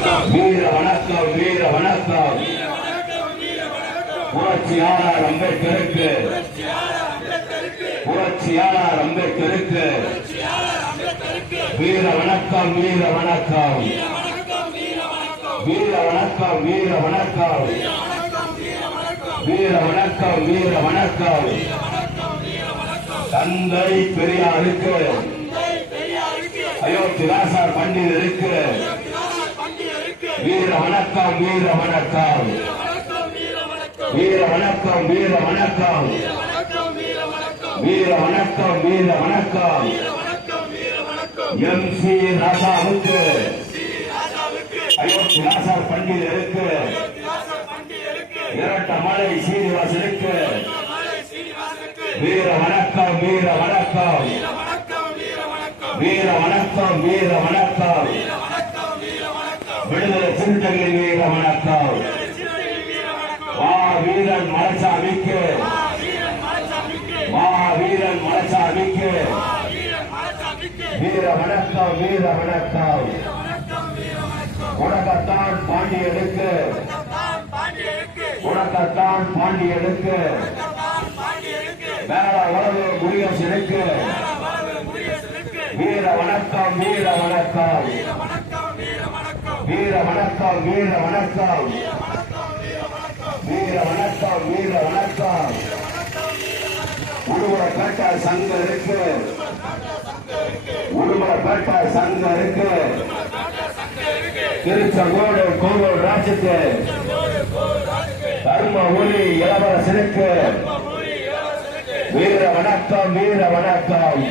வீர வணக்கம் வீர வணக்கம். புரட்சியாளர் அம்பேத்கருக்கு. புரட்சியாளர் அம்பேத்கருக்கு. வீர வணக்கம் வீர வணக்கம். வீர வணக்கம் வீர வணக்கம். வீர வணக்கம் வீர வணக்கம். தந்தை பெரியாருக்கு. அயோத்தி ராசார் பண்டிதருக்கு வீர வணக்கம் வீர வணக்கம் வீர வணக்கம் வீர வணக்கம் வீர வணக்கம் வீர வணக்கம் எம் சி ராசாவுக்கு அயோத்தி ராசார் பண்டிதருக்கு. இரட்டமலை சீனிவாசனுக்கு. வீர வணக்கம் வீர வணக்கம் வீர வணக்கம் வீர வணக்கம் விடுதலை வீர வணக்கம் வா வீரன் மலைசாமிக்கு வா வீரன் மலைசாமிக்கு வீர வணக்கம் வீர வணக்கம். உனக்கத்தான் பாண்டியனுக்கு. உனக்கத்தான் பாண்டியனுக்கு. வேற உலக முருகேசனுக்கு. வீர வணக்கம் வீர வணக்கம். வீர வணக்கம் வீர வணக்கம். வீர வணக்கம் வீர வணக்கம். உடுமலை பேட்டை சங்கம் இருக்கு. உடுமலை பேட்டை சங்கம் இருக்கு. திருச்செங்கோடு கோவில் ராஜுக்கு தர்ம ஒளி இளவரசனுக்கு. வீர வணக்கம் வீர வணக்கம்.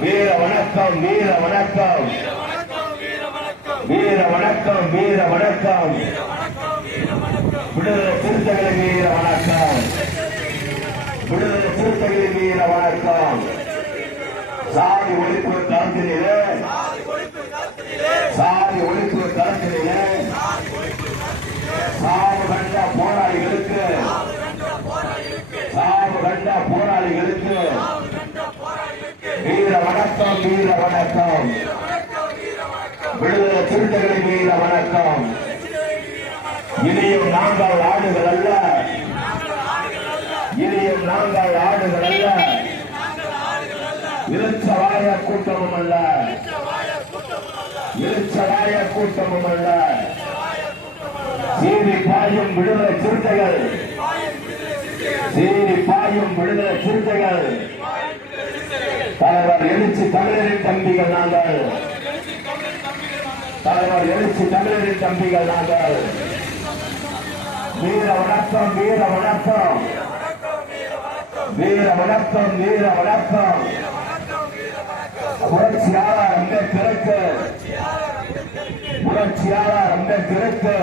வீர வணக்கம் வீர வணக்கம். வணக்கம் வீர வணக்கம். விடுதலை சிறுத்தைகளின் வீர வணக்கம். விடுதலை சிறுத்தைகளின் வீர வணக்கம். சாதி ஒழிப்பு தரத்திலே. சாதி ஒழிப்பு தரத்திலே. சாவு கண்ட போராளிகளுக்கு. சாவு கண்ட போராளிகளுக்கு. வீர வணக்கம் வீர வணக்கம். விடுதலை சிறுத்தைகளை வீர வணக்கம். இனியும் நாங்கள் ஆடுகள் அல்ல. இனியும் நாங்கள் ஆடுகள் அல்ல. இருச்சவாய கூட்டமும் அல்ல. இருச்சவாய கூட்டமும் அல்ல. சீரி பாயும் விடுதலை சிறுத்தைகள். சீரி பாயும் விடுதலை சிறுத்தைகள். தலைவர் எழுச்சி தமிழரின் தம்பிகள் நாங்கள். தலைவர் எழுச்சி தமிழரின் தம்பிகள் நாங்கள். வீர வணக்கம் வீர வணக்கம். வீர வணக்கம் வீர வணக்கம். புரட்சியாளர் அம்பேத்கருக்கு புரட்சியாளர் அம்பேத்கருக்கு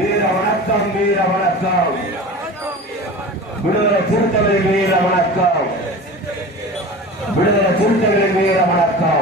வீர வணக்கம் வீர வணக்கம். விடுதலை சிறுத்தைகளின் வீர வணக்கம். விடுதலை சிறுத்தைகளின் வீர வணக்கம்.